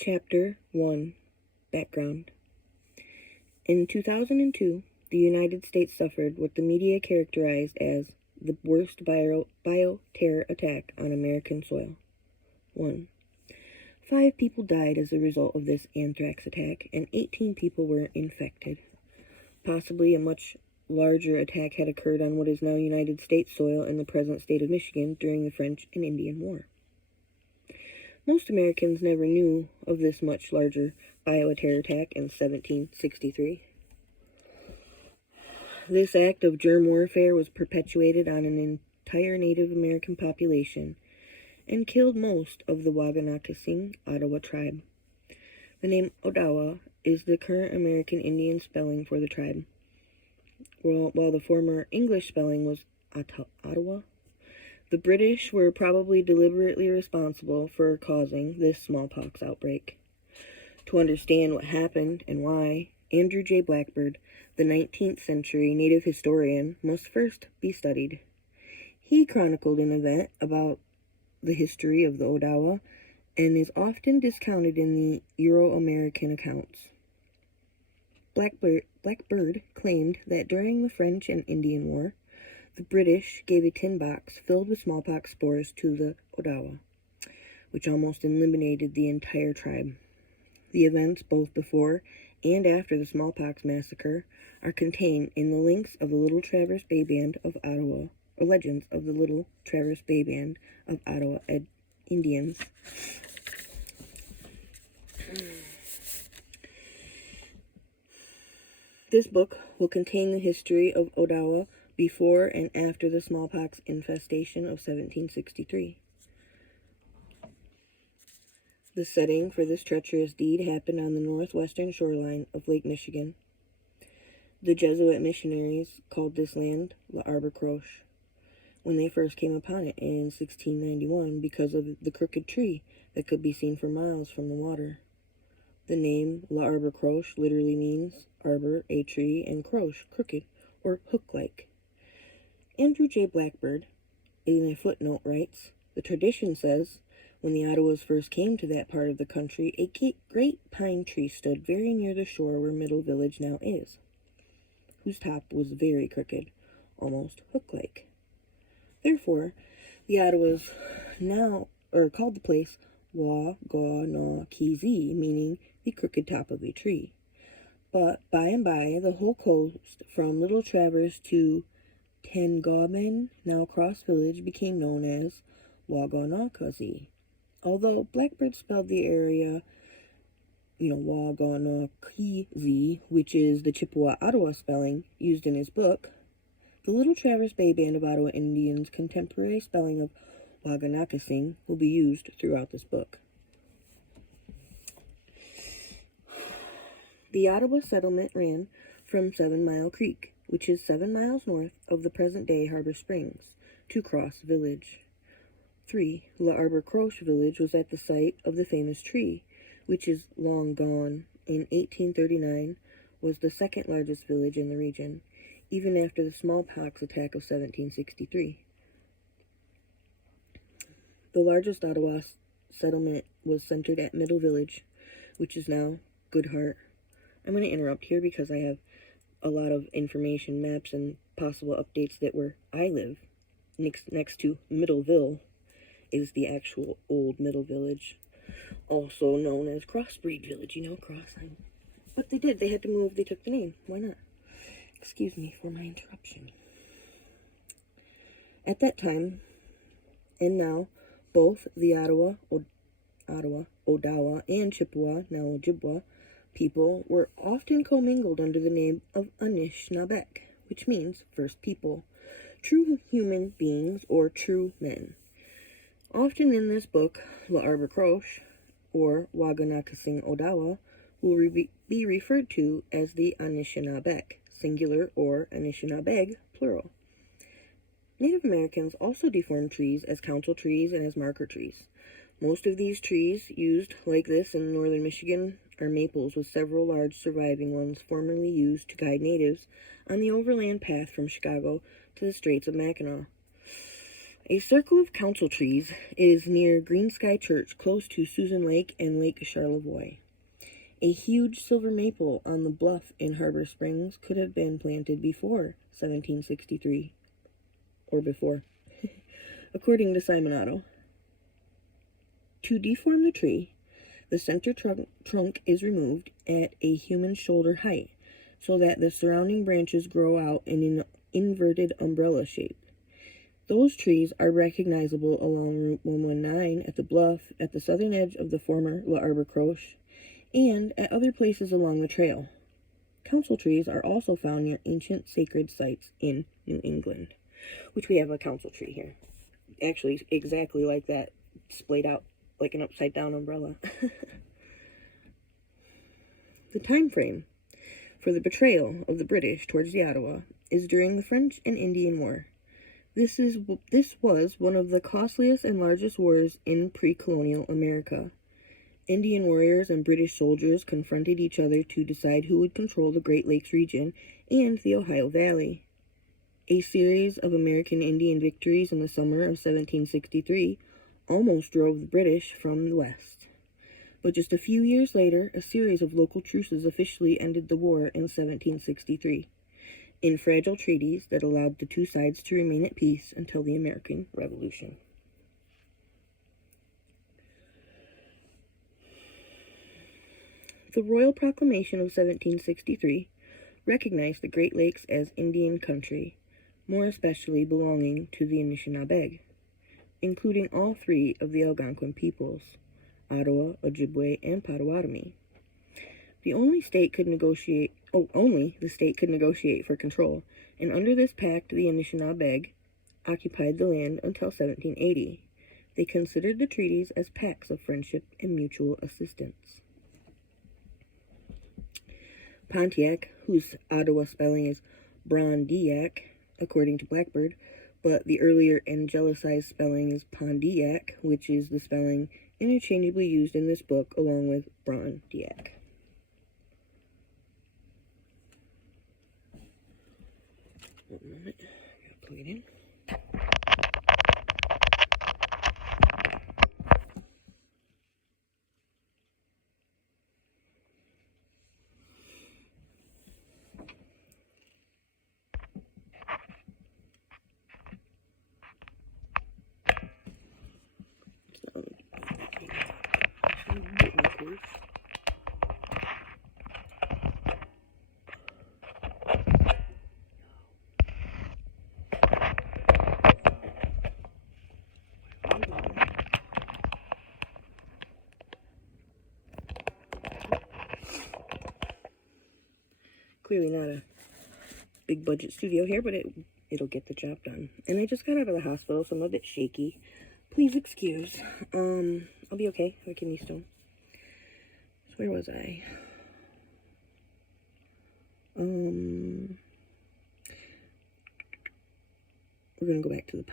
Chapter 1 Background. In 2002, the United States suffered what the media characterized as the worst bioterror attack on American soil. 1. 5 people died as a result of this anthrax attack, and 18 people were infected. Possibly a much larger attack had occurred on what is now United States soil in the present state of Michigan during the French and Indian War. Most Americans never knew of this much larger bioterror attack in 1763. This act of germ warfare was perpetuated on an entire Native American population and killed most of the Wabanakising Ottawa tribe. The name Odawa is the current American Indian spelling for the tribe, while the former English spelling was Ottawa. The British were probably deliberately responsible for causing this smallpox outbreak. To understand what happened and why, Andrew J. Blackburn, the 19th century Native historian, must first be studied. He chronicled an event about the history of the Odawa and is often discounted in the Euro-American accounts. Blackburn claimed that during the French and Indian War, the British gave a tin box filled with smallpox spores to the Odawa, which almost eliminated the entire tribe. The events both before and after the smallpox massacre are contained in the links of the Little Traverse Bay Band of Ottawa, or legends of the Little Traverse Bay Band of Ottawa Indians. This book will contain the history of Odawa before and after the smallpox infestation of 1763. The setting for this treacherous deed happened on the northwestern shoreline of Lake Michigan. The Jesuit missionaries called this land L'Arbre Croche when they first came upon it in 1691 because of the crooked tree that could be seen for miles from the water. The name L'Arbre Croche literally means arbor, a tree, and croche, crooked, or hook-like. Andrew J. Blackburn, in a footnote, writes, "The tradition says, when the Ottawas first came to that part of the country, a great pine tree stood very near the shore where Middle Village now is, whose top was very crooked, almost hook-like. Therefore, the Ottawas called the place Waganakese, meaning the crooked top of a tree. But by and by, the whole coast from Little Traverse to Tengauben, now Cross Village, became known as Waganakese. Although Blackburn spelled the area, Waganakese, which is the Chippewa-Ottawa spelling used in his book, the Little Traverse Bay Band of Ottawa Indians' contemporary spelling of Waganakising will be used throughout this book. The Ottawa settlement ran from 7 Mile Creek, which is 7 miles north of the present-day Harbor Springs, to Cross Village. 3. L'Arbre Croche Village was at the site of the famous tree, which is long gone. In 1839, was the second largest village in the region, even after the smallpox attack of 1763. The largest Ottawa settlement was centered at Middle Village, which is now Goodhart. I'm going to interrupt here because I have a lot of information, maps, and possible updates that where I live, next to Middleville, is the actual old Middle Village, also known as Crossbreed Village, But they had to move, they took the name, why not? Excuse me for my interruption. At that time, and now, both the Odawa, and Chippewa, now Ojibwa, people were often commingled under the name of Anishinaabeg, which means first people, true human beings, or true men. Often in this book, L'Arbre Croche, or Waganakising Odawa, will be referred to as the Anishinaabeg, singular, or Anishinaabeg, plural. Native Americans also deformed trees as council trees and as marker trees. Most of these trees used like this in northern Michigan are maples, with several large surviving ones formerly used to guide natives on the overland path from Chicago to the Straits of Mackinac. A circle of council trees is near Green Sky Church, close to Susan Lake and Lake Charlevoix. A huge silver maple on the bluff in Harbor Springs could have been planted before 1763, or before, according to Simon Otto. To deform the tree, the center trunk is removed at a human shoulder height, so that the surrounding branches grow out in an inverted umbrella shape. Those trees are recognizable along Route 119 at the bluff at the southern edge of the former L'Arbre Croche, and at other places along the trail. Council trees are also found near ancient sacred sites in New England, which we have a council tree here. Actually, exactly like that, splayed out like an upside-down umbrella. The time frame for the betrayal of the British towards the Ottawa is during the French and Indian War. This was one of the costliest and largest wars in pre-colonial America. Indian warriors and British soldiers confronted each other to decide who would control the Great Lakes region and the Ohio Valley. A series of American Indian victories in the summer of 1763 almost drove the British from the west. But just a few years later, a series of local truces officially ended the war in 1763, in fragile treaties that allowed the two sides to remain at peace until the American Revolution. The Royal Proclamation of 1763 recognized the Great Lakes as Indian country, more especially belonging to the Anishinaabe, including all three of the Algonquin peoples, Ottawa, Ojibwe, and Potawatomi. Only the state could negotiate for control, and under this pact the Anishinaabe occupied the land until 1780. They considered the treaties as pacts of friendship and mutual assistance. Pontiac, whose Ottawa spelling is Brondiac, according to Blackbird, but the earlier angelicized spelling is Pondiac, which is the spelling interchangeably used in this book along with Brondiac. One moment, I gotta plug it in. Clearly not a big budget studio here, but it'll get the job done. And I just got out of the hospital, so I'm a bit shaky. Please excuse. I'll be okay. I can use them. So where was I? We're gonna go back to the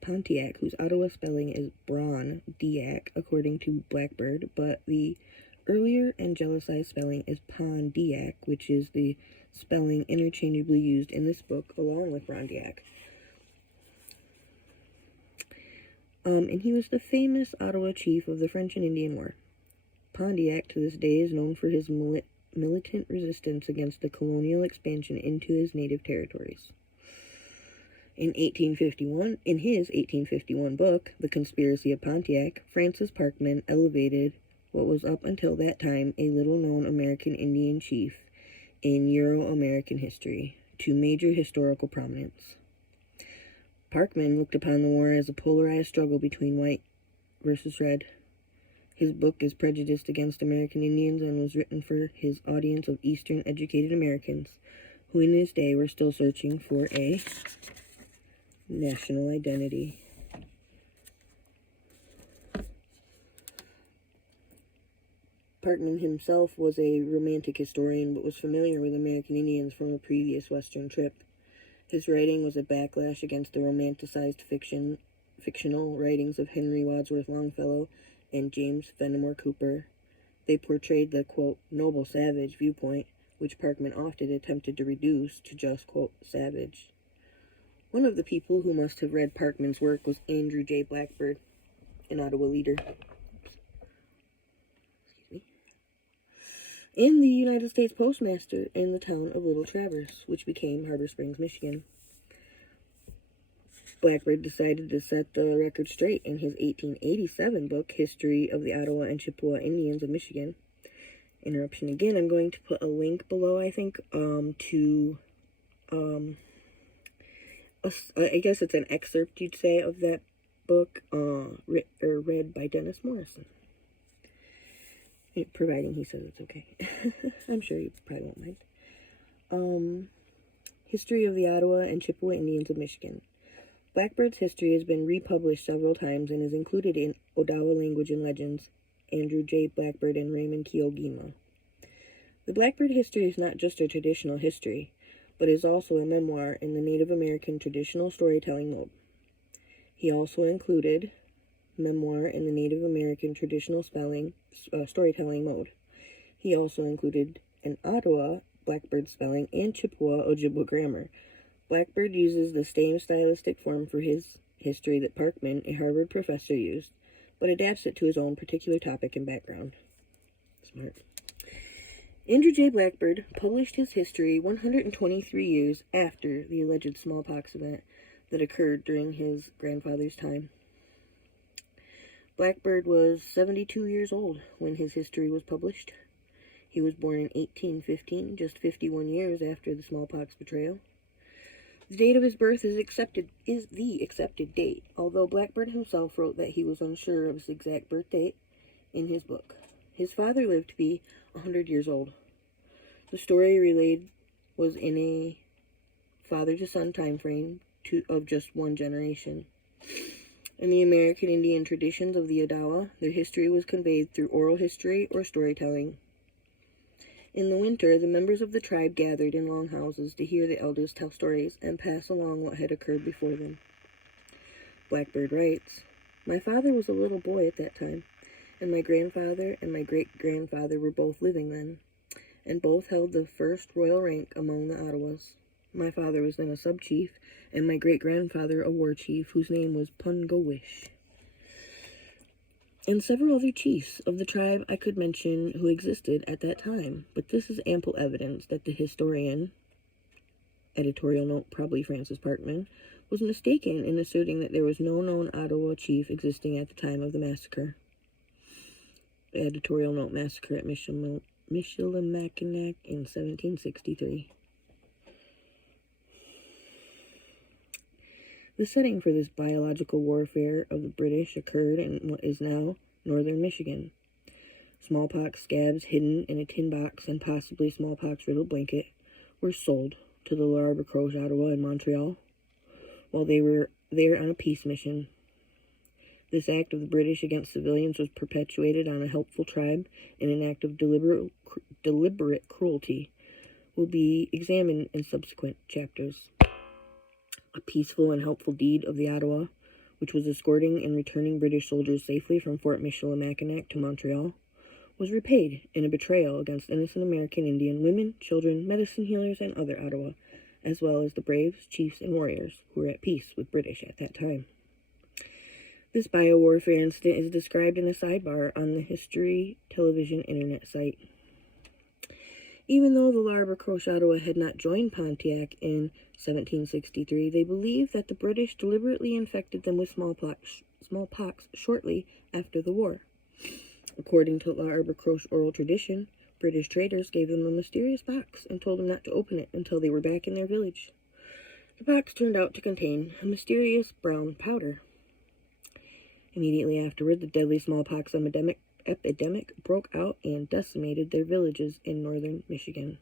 Pontiac, whose Ottawa spelling is Brondiac, according to Blackbird, but the earlier angelicized spelling is Pondiac, which is the spelling interchangeably used in this book along with Brondiac. And he was the famous Ottawa chief of the French and Indian War. Pontiac to this day is known for his militant resistance against the colonial expansion into his native territories. In his 1851 book, The Conspiracy of Pontiac, Francis Parkman elevated what was up until that time a little-known American Indian chief in Euro-American history to major historical prominence. Parkman looked upon the war as a polarized struggle between white versus red. His book is prejudiced against American Indians and was written for his audience of Eastern educated Americans who in his day were still searching for a national identity. Parkman himself was a romantic historian, but was familiar with American Indians from a previous Western trip. His writing was a backlash against the romanticized fictional writings of Henry Wadsworth Longfellow and James Fenimore Cooper. They portrayed the, quote, noble savage viewpoint, which Parkman often attempted to reduce to just, quote, savage. One of the people who must have read Parkman's work was Andrew J. Blackburn, an Ottawa leader. And the United States Postmaster in the town of Little Traverse, which became Harbor Springs, Michigan. Blackburn decided to set the record straight in his 1887 book, History of the Ottawa and Chippewa Indians of Michigan. Interruption again. I'm going to put a link below, I think, to, I guess it's an excerpt, you'd say, of that book, read by Dennis Morrison. Providing he says it's okay. I'm sure you probably won't mind. History of the Ottawa and Chippewa Indians of Michigan. Blackbird's history has been republished several times and is included in Odawa Language and Legends, Andrew J. Blackburn and Raymond Keogima. The Blackbird history is not just a traditional history, but is also a memoir in the Native American traditional storytelling mode. He also included memoir in the Native American traditional storytelling mode. He also included an Ottawa Blackbird spelling and Chippewa Ojibwa grammar. Blackbird uses the same stylistic form for his history that Parkman, a Harvard professor, used, but adapts it to his own particular topic and background. Smart. Andrew J. Blackbird published his history 123 years after the alleged smallpox event that occurred during his grandfather's time. Blackbird was 72 years old when his history was published. He was born in 1815, just 51 years after the smallpox betrayal. The date of his birth is the accepted date, although Blackbird himself wrote that he was unsure of his exact birth date in his book. His father lived to be 100 years old. The story relayed was in a father-to-son time frame of just one generation. In the American Indian traditions of the Odawa, their history was conveyed through oral history or storytelling. In the winter, the members of the tribe gathered in longhouses to hear the elders tell stories and pass along what had occurred before them. Blackbird writes, "My father was a little boy at that time, and my grandfather and my great-grandfather were both living then, and both held the first royal rank among the Ottawas. My father was then a sub-chief, and my great-grandfather a war chief, whose name was Pungowish. And several other chiefs of the tribe I could mention who existed at that time, but this is ample evidence that the historian," editorial note probably Francis Parkman, "was mistaken in asserting that there was no known Ottawa chief existing at the time of the massacre." Editorial note: massacre at Michilimackinac in 1763. The setting for this biological warfare of the British occurred in what is now northern Michigan. Smallpox scabs hidden in a tin box and possibly smallpox-riddled blanket were sold to the L'Arbor-Croche, Ottawa, and Montreal while they were there on a peace mission. This act of the British against civilians was perpetuated on a helpful tribe in an act of deliberate cruelty, will be examined in subsequent chapters. A peaceful and helpful deed of the Ottawa, which was escorting and returning British soldiers safely from Fort Michilimackinac to Montreal, was repaid in a betrayal against innocent American Indian women, children, medicine healers, and other Ottawa, as well as the braves, chiefs, and warriors who were at peace with British at that time. This biowarfare incident is described in a sidebar on the History Television internet site. Even though the L'Arbor-Croche, Ottawa had not joined Pontiac in 1763, they believe that the British deliberately infected them with smallpox shortly after the war. According to L'Arbor-Croche oral tradition, British traders gave them a mysterious box and told them not to open it until they were back in their village. The box turned out to contain a mysterious brown powder. Immediately afterward, the deadly smallpox epidemic broke out and decimated their villages in northern Michigan.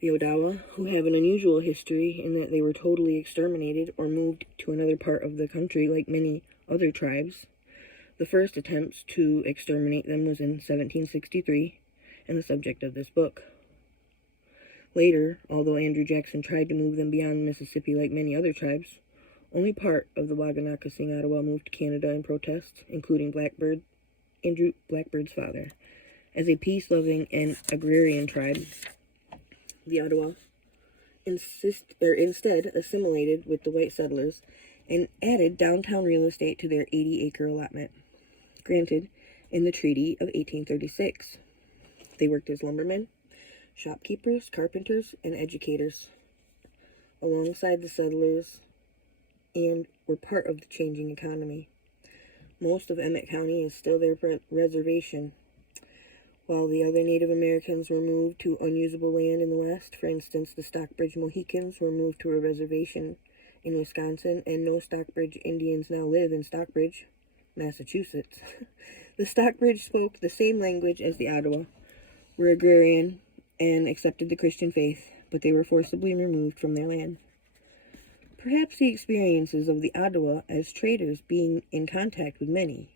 The Odawa, who have an unusual history in that they were totally exterminated or moved to another part of the country like many other tribes. The first attempts to exterminate them was in 1763, and the subject of this book. Later, although Andrew Jackson tried to move them beyond the Mississippi like many other tribes, only part of the Waganakasing Ottawa moved to Canada in protest, including Andrew Blackbird's father. As a peace-loving and agrarian tribe, the Ottawa instead assimilated with the white settlers and added downtown real estate to their 80-acre allotment, granted in the Treaty of 1836. They worked as lumbermen, shopkeepers, carpenters, and educators alongside the settlers and were part of the changing economy. Most of Emmett County is still their reservation, while the other Native Americans were moved to unusable land in the West. For instance, the Stockbridge Mohicans were moved to a reservation in Wisconsin, and no Stockbridge Indians now live in Stockbridge, Massachusetts. The Stockbridge spoke the same language as the Ottawa, were agrarian, and accepted the Christian faith, but they were forcibly removed from their land. Perhaps the experiences of the Ottawa as traders being in contact with many,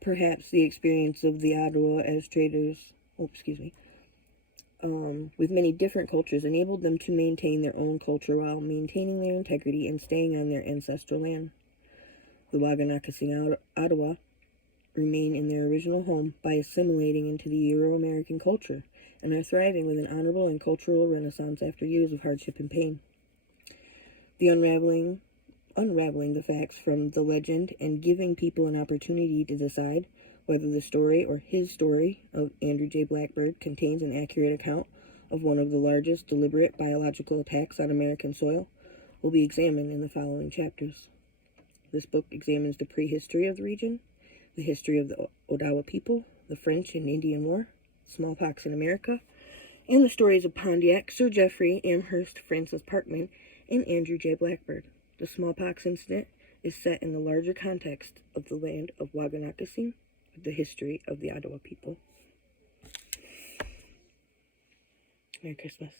perhaps the experience of the Ottawa as traders, with many different cultures enabled them to maintain their own culture while maintaining their integrity and staying on their ancestral land. The Waganakesing Ottawa remain in their original home by assimilating into the Euro-American culture and are thriving with an honorable and cultural renaissance after years of hardship and pain. The unraveling the facts from the legend and giving people an opportunity to decide whether the story or his story of Andrew J. Blackburn contains an accurate account of one of the largest deliberate biological attacks on American soil will be examined in the following chapters. This book examines the prehistory of the region, the history of the Odawa people, the French and Indian War, smallpox in America, and the stories of Pontiac, Sir Geoffrey Amherst, Francis Parkman, and Andrew J. Blackburn. The smallpox incident is set in the larger context of the land of Waganakesing, the history of the Ottawa people. Merry Christmas.